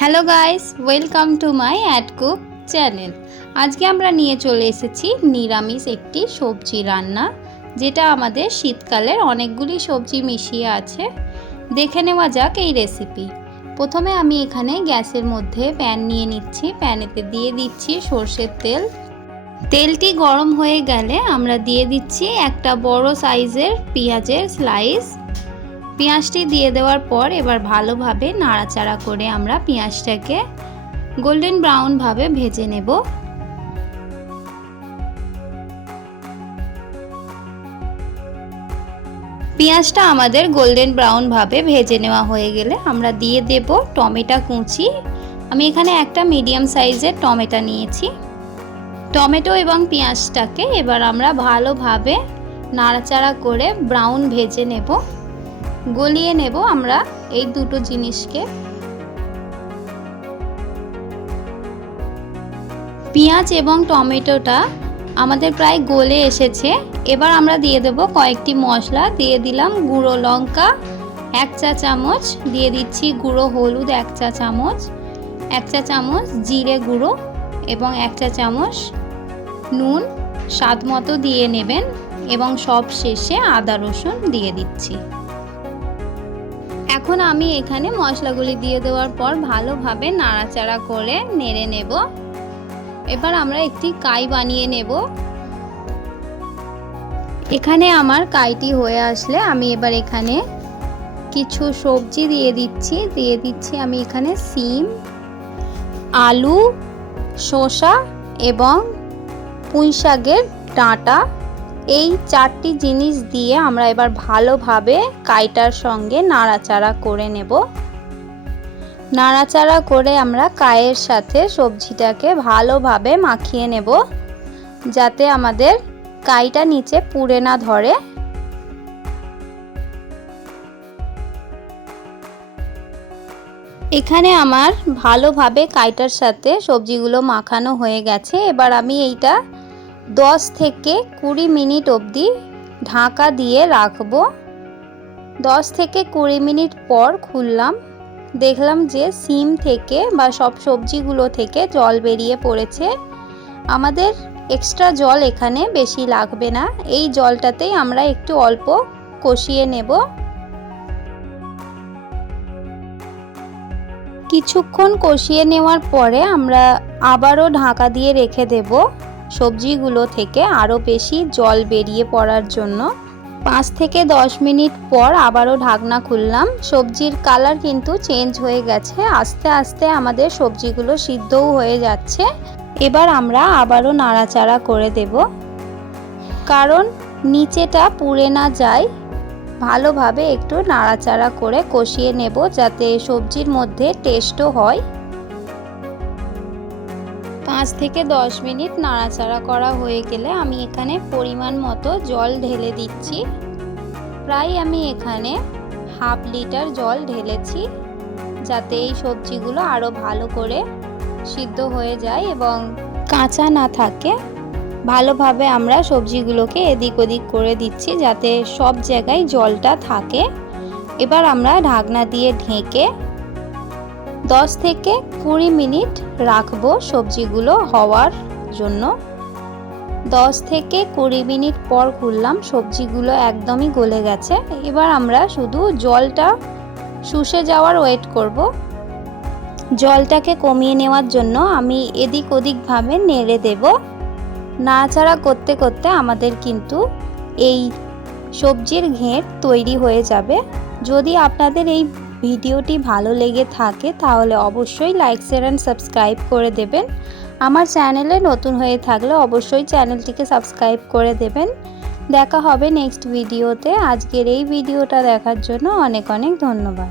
Hello guys, welcome to my add cook channel. আজকে আমরা নিয়ে চলে এসেছি নিরামিষ একটি সবজি রান্না, যেটা আমাদের শীতকালের অনেকগুলি সবজি মিশিয়ে আছে। দেখে নেওয়া যাক এই রেসিপি প্রথমে আমি এখানে গ্যাসের মধ্যে প্যান নিয়ে নিচ্ছি। প্যানেতে দিয়ে দিচ্ছি সর্ষের তেল। তেলটি গরম হয়ে গেলে আমরা দিয়ে দিচ্ছি একটা বড় সাইজের পেঁয়াজের স্লাইস পেঁয়াজটি দিয়ে দেওয়ার পর এবার ভালোভাবে নাড়াচাড়া করে আমরা পেঁয়াজটাকে গোল্ডেন ব্রাউনভাবে ভেজে নেব। পেঁয়াজটা আমাদের গোল্ডেন ব্রাউনভাবে ভেজে নেওয়া হয়ে গেলে আমরা দিয়ে দেব টমেটো কুচি। আমি এখানে একটা মিডিয়াম সাইজের টমেটো নিয়েছি। টমেটো এবং পেঁয়াজটাকে এবার আমরা ভালোভাবে নাড়াচাড়া করে ব্রাউন ভেজে নেব। গলিয়ে নেব আমরা এই দুটো জিনিসকে। পেঁয়াজ এবং টমেটোটা আমাদের প্রায় গলে এসেছে। এবার আমরা দিয়ে দেব কয়েকটি মশলা। দিয়ে দিলাম গুঁড়ো লঙ্কা, এক চা চামচ। দিয়ে দিচ্ছি গুঁড়ো হলুদ, এক চা চামচ। এক চা চামচ জিরে গুঁড়ো এবং এক চা চামচ নুন। স্বাদ মতো দিয়ে নেবেন এবং সব শেষে আদা রসুন দিয়ে দিচ্ছি। এখন আমি এখানে মশলাগুলি দিয়ে দেওয়ার পর ভালোভাবে নাড়াচাড়া করে নেড়ে নেব। এবার আমরা একটি কাই বানিয়ে নেব। এখানে আমার কাইটি হয়ে আসলে আমি এবার এখানে কিছু সবজি দিয়ে দিচ্ছি। দিয়ে দিচ্ছি আমি এখানে সিম, আলু, শসা এবং পুঁই শাকের ডাঁটা। এই চারটি জিনিস দিয়ে আমরা এবার ভালোভাবে কাইটার সঙ্গে নাড়াচাড়া করে নেব। নাড়াচাড়া করে আমরা কায়ের সাথে সবজিটাকে ভালোভাবে মাখিয়ে নেব, যাতে আমাদের কাইটা নিচে পুড়ে না ধরে। এখানে আমার ভালোভাবে কাইটার সাথে সবজিগুলো মাখানো হয়ে গেছে। এবার আমি এইটা দশ থেকে কুড়ি মিনিট অবধি ঢাকা দিয়ে রাখব। দশ থেকে কুড়ি মিনিট পর খুললাম। দেখলাম যে সিম থেকে বা সব সবজিগুলো থেকে জল বেরিয়ে পড়েছে। আমাদের এক্সট্রা জল এখানে বেশি লাগবে না। এই জলটাতেই আমরা একটু অল্প কষিয়ে নেব। কিছুক্ষণ কষিয়ে নেওয়ার পরে আমরা আবারও ঢাকা দিয়ে রেখে দেব। সবজিগুলো থেকে আরও বেশি জল বেরিয়ে পড়ার জন্য পাঁচ থেকে দশ মিনিট পর আবারও ঢাকনা খুললাম। সবজির কালার কিন্তু চেঞ্জ হয়ে গেছে। আস্তে আস্তে আমাদের সবজিগুলো সিদ্ধও হয়ে যাচ্ছে। এবার আমরা আবারও নাড়াচাড়া করে দেব। কারণ নিচেটা পুড়ে না যায়, ভালোভাবে একটু নাড়াচাড়া করে কষিয়ে নেব যাতে সবজির মধ্যে টেস্টও হয়। পাঁচ থেকে দশ মিনিট নাড়াচাড়া করা হয়ে গেলে আমি এখানে পরিমাণ মতো জল ঢেলে দিচ্ছি। প্রায় আমি এখানে হাফ লিটার জল ঢেলেছি যাতে এই সবজিগুলো আরও ভালো করে সিদ্ধ হয়ে যায় এবং কাঁচা না থাকে। ভালোভাবে আমরা সবজিগুলোকে এদিক ওদিক করে দিচ্ছি যাতে সব জায়গায় জলটা থাকে। এবার আমরা ঢাকনা দিয়ে ঢেকে দশ থেকে কুড়ি মিনিট রাখব সবজিগুলো হওয়ার জন্য। দশ থেকে কুড়ি মিনিট পর খুললাম সবজিগুলো একদমই গলে গেছে। এবার আমরা শুধু জলটা শুষে যাওয়ার ওয়েট করব। জলটাকে কমিয়ে নেওয়ার জন্য আমি এদিক ওদিকভাবে নেড়ে দেব। নাড়াচাড়া করতে করতে আমাদের কিন্তু এই সবজির ঘেঁট তৈরি হয়ে যাবে। যদি আপনাদের এই ভিডিওটি ভালো লেগে থাকে তাহলে অবশ্যই লাইক শেয়ার অ্যান্ড সাবস্ক্রাইব করে দেবেন। আমার চ্যানেলে নতুন হয়ে থাকলে অবশ্যই চ্যানেলটিকে সাবস্ক্রাইব করে দেবেন। দেখা হবে নেক্সট ভিডিওতে আজকের এই ভিডিওটা দেখার জন্য অনেক অনেক ধন্যবাদ।